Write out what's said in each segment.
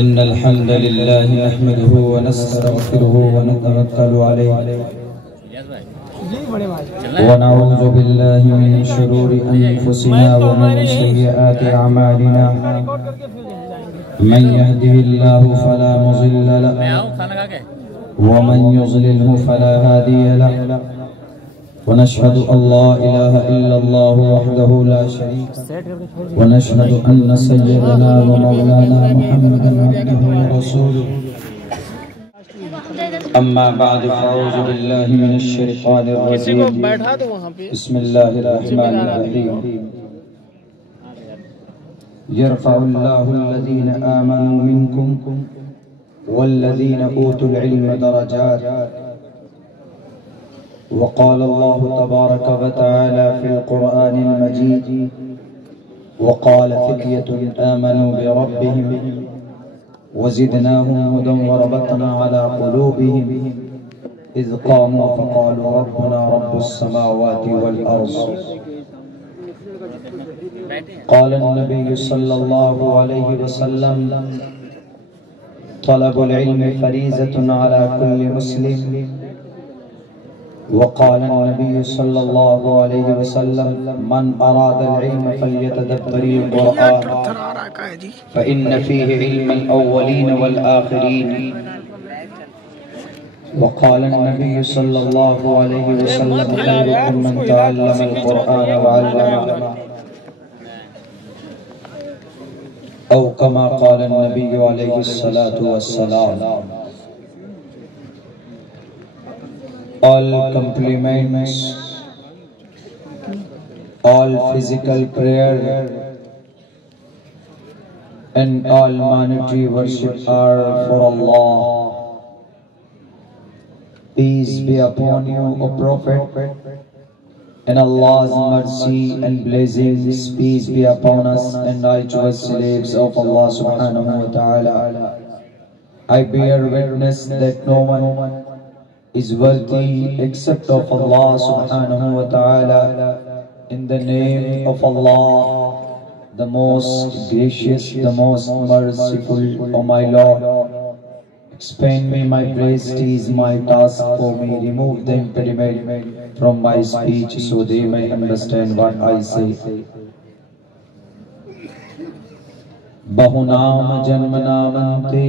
إن الحمد لله نحمده ونستغفره ونتوكل عليه ونعوذ بالله من شرور أنفسنا ومن سيئات أعمالنا من يهده الله فلا مضل له ومن يضلله فلا هادي له ونشهد أن لا إله إلا الله وحده لا شريك له ونشهد أن سيدنا ومولانا محمدا عبده ورسوله أما بعد فأعوذ بالله من الشيطان الرجيم بسم الله الرحمن الرحيم يرفع الله الذين آمنوا منكم والذين أوتوا العلم درجات وقال الله تبارك وتعالى في القرآن المجيد وقال فتية آمنوا بربهم وزدناهم هدى وربطنا على قلوبهم إذ قاموا فقالوا ربنا رب السماوات والأرض قال النبي صلى الله عليه وسلم طلب العلم فريضة على كل مسلم وقال النبي صلى الله عليه وسلم من أراد العلم فليتدبر القرآن فإن فيه علم الأولين والآخرين وقال النبي صلى الله عليه وسلم خيركم من تعلم القرآن وعلمه أو كما قال النبي عليه الصلاة والسلام. All compliments, all physical prayer and all monetary worship are for Allah. Peace be upon you, O Prophet, and Allah's mercy and blessings, peace be upon us and righteous slaves of Allah subhanahu wa ta'ala. I bear witness that no one is worthy except of Allah subhanahu wa ta'ala. In the name of Allah, the most gracious, the most merciful, O my Lord, expand me my praise, is my task for me, remove the impediment from my speech so they may understand what I say. Bahunam janmanamante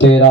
13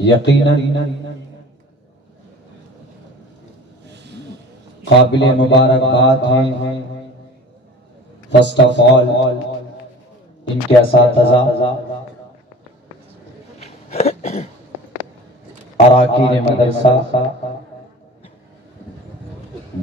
یقیناً قابل مبارکباد ہیں first of all ان کے اساتذہ، اراکین مدرسہ،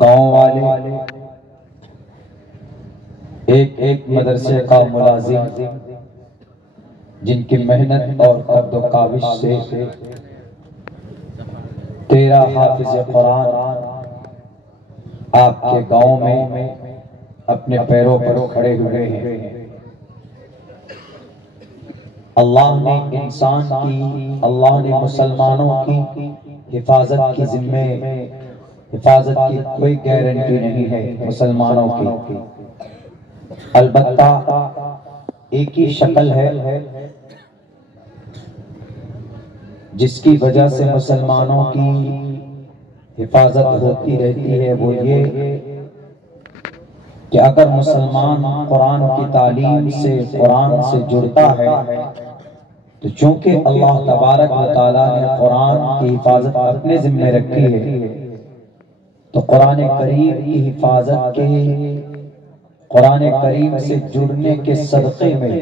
گاؤں والے، ایک مدرسے کا ملازم جن کی محنت اور قد و کاوش سے 13 حافظ قرآن آپ کے گاؤں میں اپنے پیروں پر کھڑے ہوئے ہیں۔ اللہ نے انسان کی، اللہ نے مسلمانوں کی حفاظت کی ذمہ، حفاظت کی کوئی گارنٹی نہیں ہے مسلمانوں کی، البتہ ایک ہی شکل ہے جس کی وجہ سے مسلمانوں کی حفاظت ہوتی رہتی ہے، وہ یہ کہ اگر مسلمان قرآن کی تعلیم سے، قرآن سے جڑتا ہے تو چونکہ اللہ تبارک و تعالیٰ نے قرآن کی حفاظت اپنے ذمہ رکھی ہے، تو قرآن کریم کی حفاظت کے، قرآن کریم سے جڑنے کے صدقے میں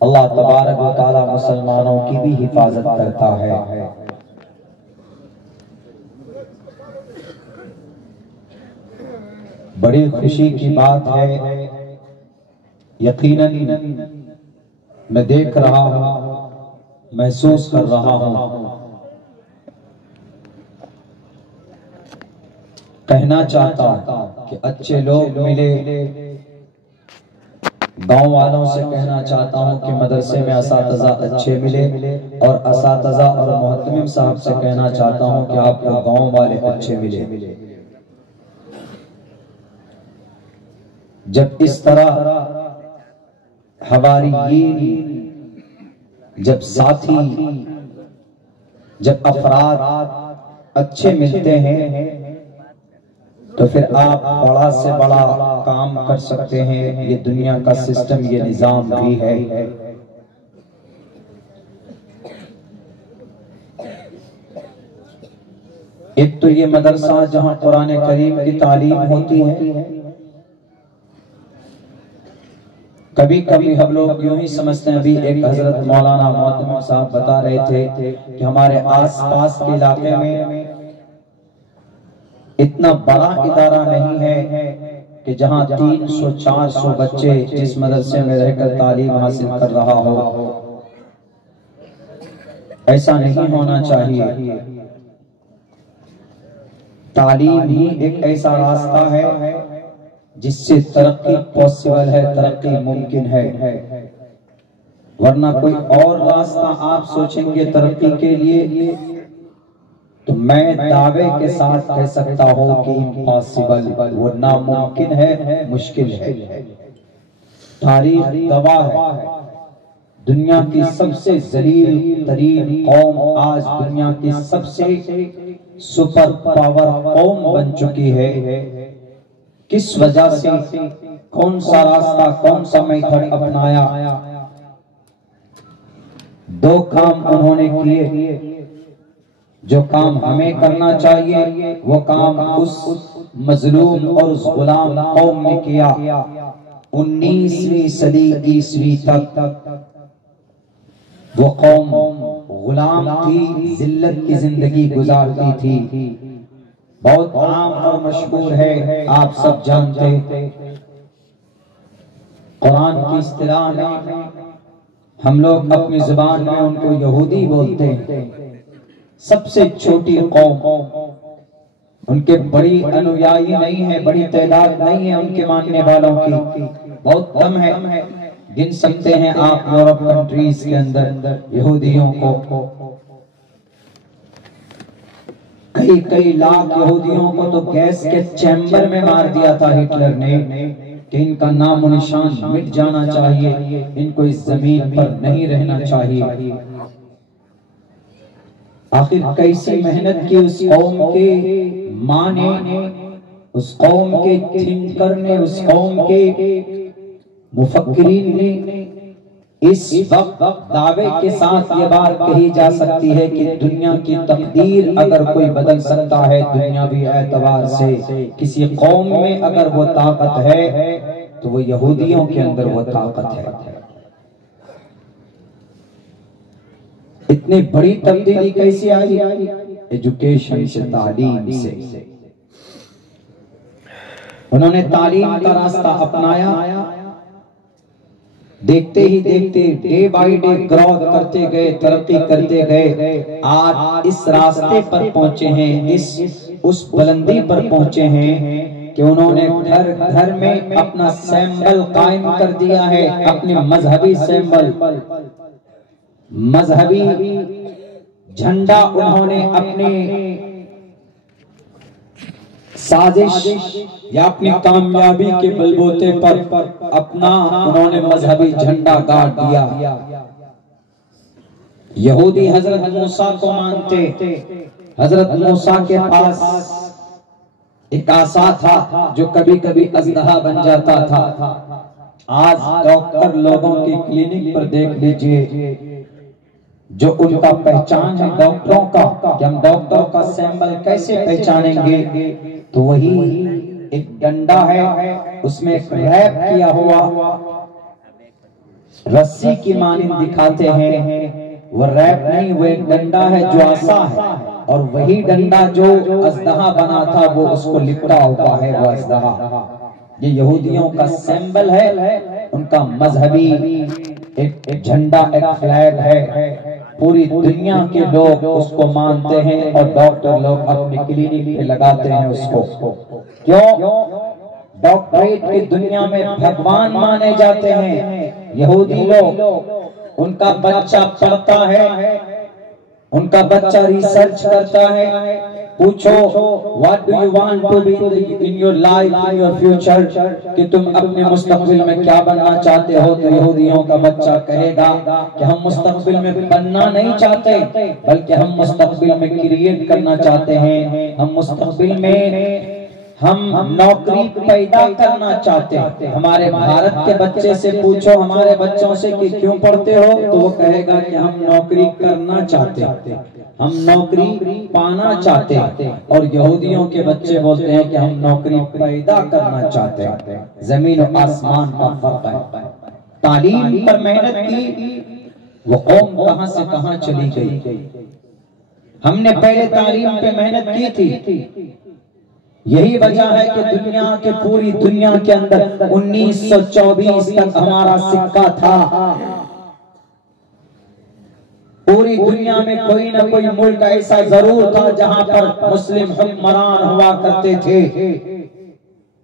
اللہ تبارک و تعالیٰ مسلمانوں کی بھی حفاظت کرتا ہے۔ بڑی خوشی کی بات ہے، یقیناً میں دیکھ رہا ہوں، محسوس کر رہا ہوں، کہنا چاہتا ہوں کہ اچھے لوگ ملے، گاؤں والوں سے کہنا چاہتا ہوں کہ مدرسے میں اساتذہ اچھے ملے، اور اساتذہ اور محتمم صاحب سے کہنا چاہتا ہوں کہ آپ کو گاؤں والے اچھے ملے۔ جب اس طرح حواریین، جب ساتھی، جب افراد اچھے ملتے ہیں تو پھر آپ بڑا سے بڑا کام کر سکتے ہیں۔ یہ دنیا کا سسٹم، یہ نظام بھی ہے۔ ایک تو یہ مدرسہ جہاں قرآن کریم کی تعلیم ہوتی ہے، کبھی کبھی ہم لوگ یوں ہی سمجھتے ہیں، ابھی ایک حضرت مولانا محتمم صاحب بتا رہے تھے کہ ہمارے آس پاس کے علاقے میں اتنا بڑا ادارہ نہیں ہے کہ جہاں 300-400 بچے جس مدرسے میں رہ کر تعلیم حاصل کر رہا ہو۔ ایسا نہیں ہونا چاہیے۔ تعلیم ہی ایک ایسا راستہ ہے جس سے ترقی پاسبل ہے، ترقی ممکن ہے، ورنہ کوئی اور راستہ آپ سوچیں گے ترقی کے لیے تو میں دعوے کے ساتھ کہہ سکتا ہوں کہ امپاسبل، وہ ناممکن ہے، مشکل ہے۔ تاریخ گواہ ہے، دنیا کی سب سے ذلیل ترین قوم آج دنیا کی سب سے سپر پاور قوم بن چکی ہے۔ کس وجہ سے؟ کون سا راستہ، کون سا میتھڈ اپنایا؟ 2 کام انہوں نے کیے۔ جو کام ہمیں کرنا چاہیے وہ کام اس مظلوم اور اس غلام قوم نے کیا۔ 19ویں صدی عیسوی تک وہ قوم غلام تھی، ذلت کی زندگی گزارتی تھی۔ بہت عام اور مشہور ہے، آپ سب جانتے، قرآن کی اصطلاح میں ہم لوگ اپنی زبان میں ان کو یہودی بولتے ہیں۔ سب سے چھوٹی قوم، ان کے بڑی انویائی نہیں ہے، بڑی تعداد نہیں ہے ان کے ماننے والوں کی، بہت کم ہے۔ گن سکتے ہیں آپ یورپ کنٹریز کے اندر یہودیوں کو، کئی لاکھ یہودیوں کو تو گیس کے چیمبر میں مار دیا تھا ہٹلر نے کہ ان کا نام و نشان مٹ جانا چاہیے، ان کو اس زمین پر نہیں رہنا چاہیے۔ آخر کیسی محنت کی اس قوم کے ماں نے، اس قوم کے تھنکر نے، اس قوم کے مفکرین نے، اس وقت دعوے کے ساتھ یہ بات کہی جا سکتی ہے کہ دنیا کی تقدیر اگر کوئی بدل سکتا ہے دنیاوی اعتبار سے، کسی قوم میں اگر وہ طاقت ہے تو وہ یہودیوں کے اندر وہ طاقت ہے۔ اتنی بڑی تبدیلی کیسے آئی؟ ایجوکیشن سے، تعلیم سے۔ انہوں نے تعلیم کا راستہ اپنایا، دیکھتے ہی دیکھتے ڈے بائی ڈے گروتھ کرتے گئے، ترقی کرتے گئے، آج اس راستے پر پہنچے ہیں، اس بلندی پر پہنچے ہیں کہ انہوں نے گھر گھر میں اپنا سمبل قائم کر دیا ہے، اپنے مذہبی سمبل، مذہبی جھنڈا انہوں نے اپنی سازش یا اپنی کامیابی کے بلبوتے پر اپنا انہوں نے مذہبی جھنڈا گاڑ دیا۔ یہودی حضرت موسیٰ کو مانتے، حضرت موسیٰ کے پاس ایک عصا تھا جو کبھی کبھی اژدہا بن جاتا تھا۔ آج ڈاکٹر لوگوں کی کلینک پر دیکھ لیجئے، جو ان کا پہچان ہے ڈاکٹروں کا، کہ ہم ڈاکٹر کا سیمبل کیسے پہچانیں گے، تو وہی ایک ڈنڈا ہے، اس میں ایک ریپ کیا ہوا رسی کی مانند دکھاتے ہیں، وہ ریپ نہیں، وہ ایک ڈنڈا ہے جو عصا ہے، اور وہی ڈنڈا جو اژدہا بنا تھا وہ اس کو لپٹا ہوا ہے، وہ اژدہا۔ یہ یہودیوں کا سیمبل ہے، ان کا مذہبی ایک جھنڈا، ایک فلیگ ہے، پوری دنیا کے لوگ اس کو مانتے ہیں، اور ڈاکٹر لوگ اپنی کلینک پہ لگاتے ہیں اس کو۔ کیوں؟ ڈاکٹریٹ کی دنیا میں بھگوان مانے جاتے ہیں یہودی لوگ۔ ان کا بچہ پڑھتا ہے، ان کا بچہ ریسرچ کرتا ہے، پوچھو what do you want to be in your life, in your future، کہ تم اپنے مستقبل میں کیا بننا چاہتے ہو، تو یہودیوں کا بچہ کہے گا کہ ہم مستقبل میں بننا نہیں چاہتے، بلکہ ہم مستقبل میں کریٹ کرنا چاہتے ہیں، ہم مستقبل میں ہم نوکری پیدا کرنا چاہتے ہیں۔ ہمارے بھارت کے بچے سے پوچھو، ہمارے بچوں سے کہ کیوں پڑھتے ہو، تو وہ کہے گا کہ ہم نوکری کرنا چاہتے ہیں، ہم نوکری پانا چاہتے ہیں، اور یہودیوں کے بچے بولتے ہیں کہ ہم نوکری پیدا کرنا چاہتے ہیں۔ زمین و آسمان کا فرق ہے۔ تعلیم پر محنت کی وہ قوم کہاں سے کہاں چلی گئی۔ ہم نے پہلے تعلیم پہ محنت کی تھی، یہی وجہ ہے کہ دنیا کے پوری دنیا کے اندر 1924 تک ہمارا سکہ تھا۔ پوری دنیا میں کوئی نہ کوئی ملک ایسا ضرور تھا جہاں پر مسلم حکمران ہوا کرتے تھے،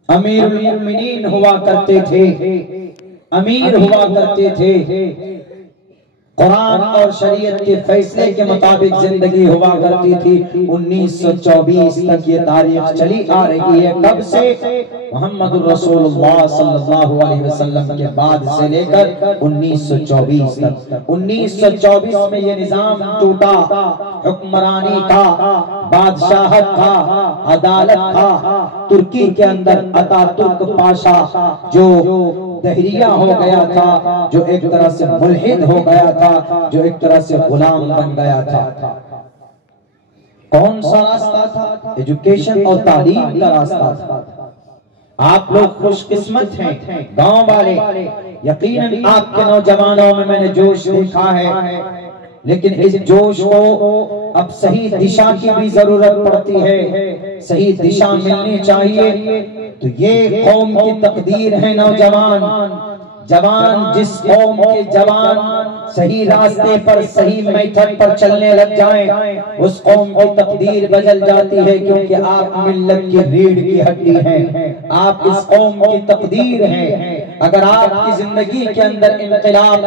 امیر المؤمنین ہوا کرتے تھے، امیر ہوا کرتے تھے، قرآن اور شریعت کے فیصلے کے مطابق زندگی ہوا کرتی تھی۔ 1924 تک یہ تاریخ چلی آ رہی ہے، کب سے؟ محمد رسول اللہ صلی اللہ علیہ وسلم کے بعد سے لے کر 1924 تک۔ 1924 میں یہ نظام ٹوٹا، حکمرانی کا، بادشاہت کا، عدالت کا۔ ترکی کے اندر اتا ترک پاشا جو دہریہ ہو گیا تھا، جو ایک طرح سے ملحد ہو گیا تھا، جو ایک طرح سے غلام بن گیا تھا۔ کون سا راستہ تھا؟ ایجوکیشن اور تعلیم کا راستہ تھا۔ آپ لوگ خوش قسمت ہیں گاؤں والے، یقیناً آپ کے نوجوانوں میں نے جوش دیکھا ہے، لیکن اس جوش کو اب صحیح دشا کی بھی ضرورت پڑتی ہے، صحیح دشا ملنی چاہیے۔ تو یہ قوم کی تقدیر ہے نوجوان، جوان جس قوم کے جوان صحیح راستے پر، صحیح میتھڈ پر چلنے لگ جائیں، اس قوم کی تقدیر بدل جاتی ہے، کیونکہ آپ ملت کی ریڑھ کی ہڈی ہیں، آپ اس قوم کی تقدیر ہیں۔ اگر آپ کی زندگی کے اندر انقلاب،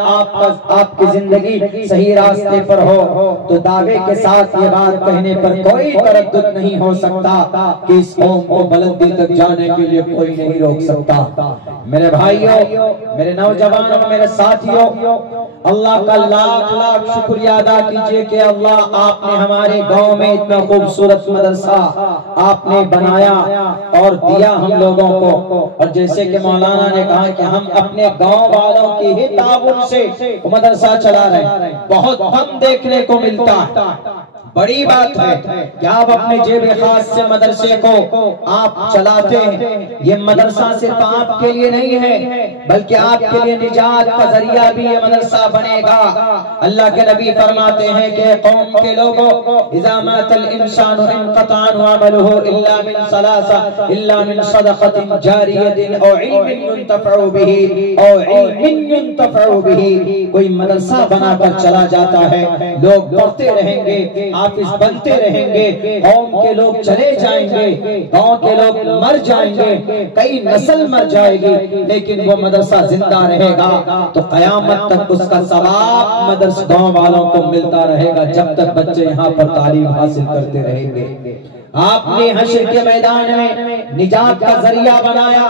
آپ کی زندگی صحیح راستے پر ہو، تو دعوے کے ساتھ یہ بات کہنے پر کوئی تردد نہیں ہو سکتا کہ اس قوم کو بلندی تک جانے کے لیے کوئی نہیں روک سکتا۔ میرے بھائیوں، میرے نوجوانوں، میرے ساتھیوں، اللہ کا لاکھ لاکھ شکریہ ادا کیجئے کہ اللہ آپ نے ہمارے گاؤں میں اتنا خوبصورت مدرسہ آپ نے بنایا اور دیا ہم لوگوں کو. اور جیسے کہ مولانا نے کہا کہ ہم اپنے گاؤں والوں کی ہی تعاون سے مدرسہ چلا رہے ہیں. بہت کم دیکھنے کو ملتا ہے. بڑی بات ہے کہ آپ اپنے جیب خاص سے مدرسے کو آپ چلاتے ہیں. یہ مدرسہ صرف آپ کے لیے نہیں ہے بلکہ آپ کے لیے نجات کا ذریعہ بھی یہ مدرسہ بنے گا. اللہ کے نبی فرماتے ہیں کہ قوم کے لوگوں، اذا مات الانسان انقطع عمله الا من ثلاث الا من صدقة جاریہ او علم ينتفع به او علم ينتفع به. کوئی مدرسہ بنا کر چلا جاتا ہے، لوگ پڑھتے رہیں گے، حافظ بنتے رہیں گے، قوم کے لوگ چلے جائیں گے، گاؤں کے لوگ مر جائیں گے، کئی نسل مر جائے گی، لیکن وہ مدرسہ زندہ رہے گا تو قیامت تک اس کا ثواب مدرسہ گاؤں والوں کو ملتا رہے گا جب تک بچے یہاں پر تعلیم حاصل کرتے رہیں گے. آپ نے حشر کے میدان میں نجات کا ذریعہ بنایا.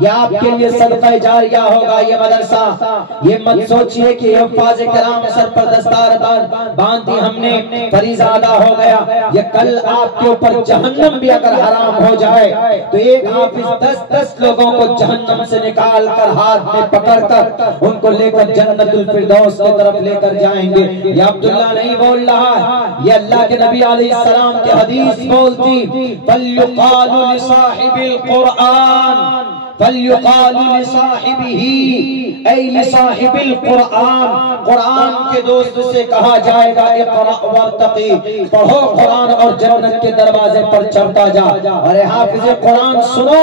یہ آپ کے لیے صدقہ جاریہ ہوگا یہ مدرسہ. یہ مت سوچئے کہ یہ حفاظ کرام سر پر دستار باندھی ہم نے فریضہ ادا ہو گیا. یہ کل آپ کے اوپر جہنم بھی اگر حرام ہو جائے تو ایک حافظ 10 لوگوں کو جہنم سے نکال کر ہاتھ میں پکڑ کر ان کو لے کر جنت الفردوس کی طرف لے کر جائیں گے. یہ عبداللہ نہیں بول رہا ہے، یہ اللہ کے نبی علیہ السلام کی حدیث بولتی. فَلْيُقَالُ لِصَاحِبِ الْقُرْآنِ فَلْيُقَالُ لِصَاحِبِهِ اے لِصَاحِبِ الْقُرْآنِ. قرآن کے دوست سے کہا جائے گا اقرأ وارتقی، پڑھو قرآن اور جنت کے دروازے پر چڑھتا جا. اور حافظ قرآن سنو،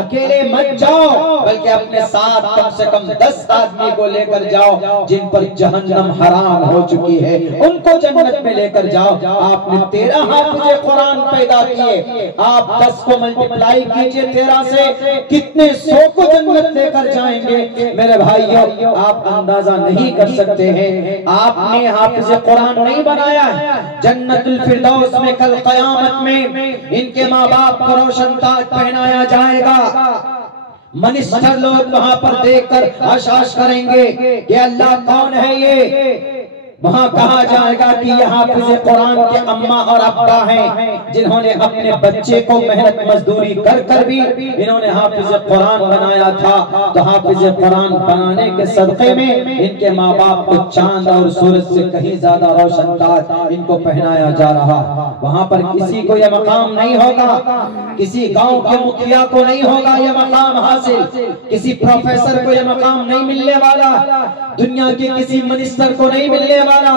اکیلے مت جاؤ بلکہ اپنے ساتھ کم سے کم 10 آدمی کو لے کر جاؤ جن پر جہنم حرام ہو چکی ہے، ان کو جنت میں لے کر جاؤ. آپ نے 13 حافظ قرآن پیدا کیے، آپ 10 کو ملٹیپلائی کیجئے 13 سے کتنے 100 کو جنت لے کر جائیں گے. میرے بھائیوں، آپ اندازہ نہیں کر سکتے ہیں. آپ نے حافظ قرآن نہیں بنایا ہے، جنت الفردوس میں کل قیامت میں ان کے ماں باپ کو روشن تاج پہنایا جائے گا. منسٹر لوگ وہاں پر دیکھ کر حشاش کریں گے کہ اللہ کون ہے یہ. وہاں کہا جائے گا کہ یہ حافظ قرآن کے اماں اور ابا ہیں جنہوں نے اپنے بچے کو محنت مزدوری کر کر بھی انہوں نے حافظ قرآن بنایا تھا. تو حافظ قرآن بنانے کے صدقے میں ان کے ماں باپ کو چاند اور سورج سے کہیں زیادہ روشن تاج ان کو پہنایا جا رہا. وہاں پر کسی کو یہ مقام نہیں ہوگا، کسی گاؤں کے مکھیا کو نہیں ہوگا یہ مقام حاصل، کسی پروفیسر کو یہ مقام نہیں ملنے والا، دنیا کے کسی منسٹر کو نہیں ملنے والا،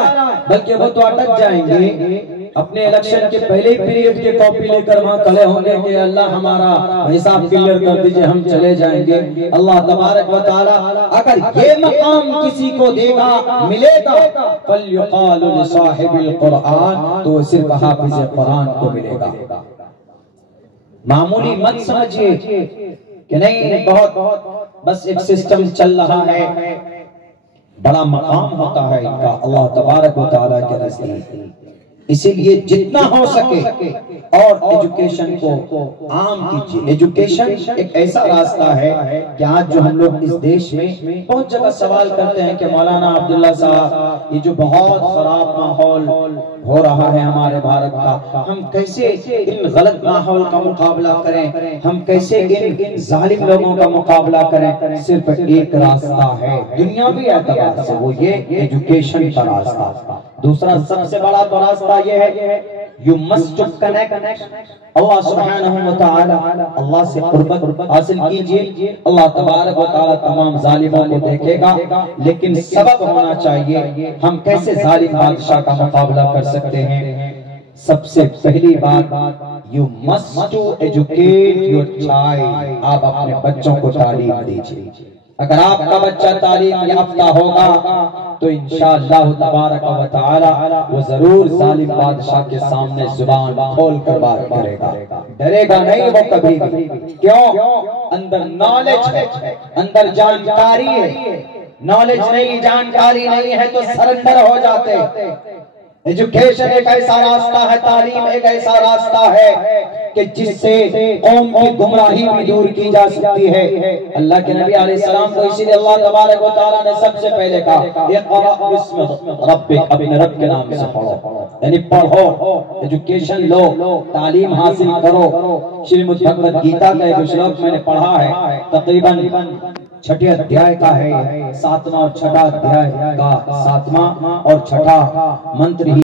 بلکہ وہ تو اٹک جائیں گے اپنے الیکشن کے پہلے پیریڈ کے کاپی لے کر وہاں کھڑے ہوں گے کہ اللہ ہمارا حساب کلیئر کر دیجئے، ہم چلے جائیں گے. اللہ تبارک و تعالی اگر یہ مقام کسی کو دے گا ملے گا فَلْيُقَالُ لِصَاحِبِ الْقُرْآنِ، تو صرف حافظ قرآن کو ملے گا. معمولی مت سمجھئے کہ نہیں بہت بس ایک سسٹم چل رہا ہے. بڑا مقام ہوتا ہے ان کا اللہ تبارک و تعالیٰ کے نزدیک. اسی لیے جتنا ہو سکے اور ایجوکیشن کو عام کیجئے. ایجوکیشن ایک ایسا راستہ ہے کہ آج جو ہم لوگ اس دیش میں بہت جگہ سوال کرتے ہیں کہ مولانا عبداللہ صاحب یہ جو بہت خراب ماحول ہو رہا ہے ہمارے بھارت کا، ہم کیسے ان غلط ماحول کا مقابلہ کریں، ہم کیسے ان ظالم لوگوں کا مقابلہ کریں. صرف ایک راستہ ہے دنیاوی اعتبار سے، وہ یہ ایجوکیشن کا راستہ. دوسرا سب سے بڑا تو راستہ یہ ہے you must to connect اللہ سبحانہ و تعالی. اللہ سے قربت حاصل کیجئے. اللہ تبارک و تعالی تمام ظالموں کو دیکھے گا، لیکن سبب ہونا چاہیے ہم کیسے ظالم بادشاہ کا مقابلہ کر سکتے ہیں. سب سے پہلی بات you must to educate your child. آپ اپنے بچوں کو تعلیم دیجئے. اگر آپ کا بچہ تعلیم یافتہ ہوگا تو انشاءاللہ تبارک و تعالی وہ ضرور ظالم بادشاہ کے سامنے زبان کھول کر بات کرے گا، ڈرے گا نہیں وہ کبھی بھی. کیوں؟ اندر نالج ہے، اندر جانکاری ہے. نالج نہیں، جانکاری نہیں ہے تو سرنڈر ہو جاتے. ایجوکیشن ایک ایسا راستہ ہے، تعلیم ایک ایسا راستہ ہے کہ جس سے قوم کی گمراہی بھی دور کی جا سکتی ہے۔ اللہ کے نبی علیہ السلام کو اسی لیے اللہ تبارک و تعالیٰ نے سب سے پہلے کہا اقرأ باسم ربک، اپنے رب کے نام سے پڑھو، یعنی پڑھو، ایجوکیشن لو، تعلیم حاصل کرو۔ شریمد بھگوت گیتا کا ایک شلوک میں نے پڑھا ہے، تقریباً چھٹے ادھیائے کا ہے، 7واں اور چھٹا ادھیائے کا 7واں اور چھٹا منتر ہی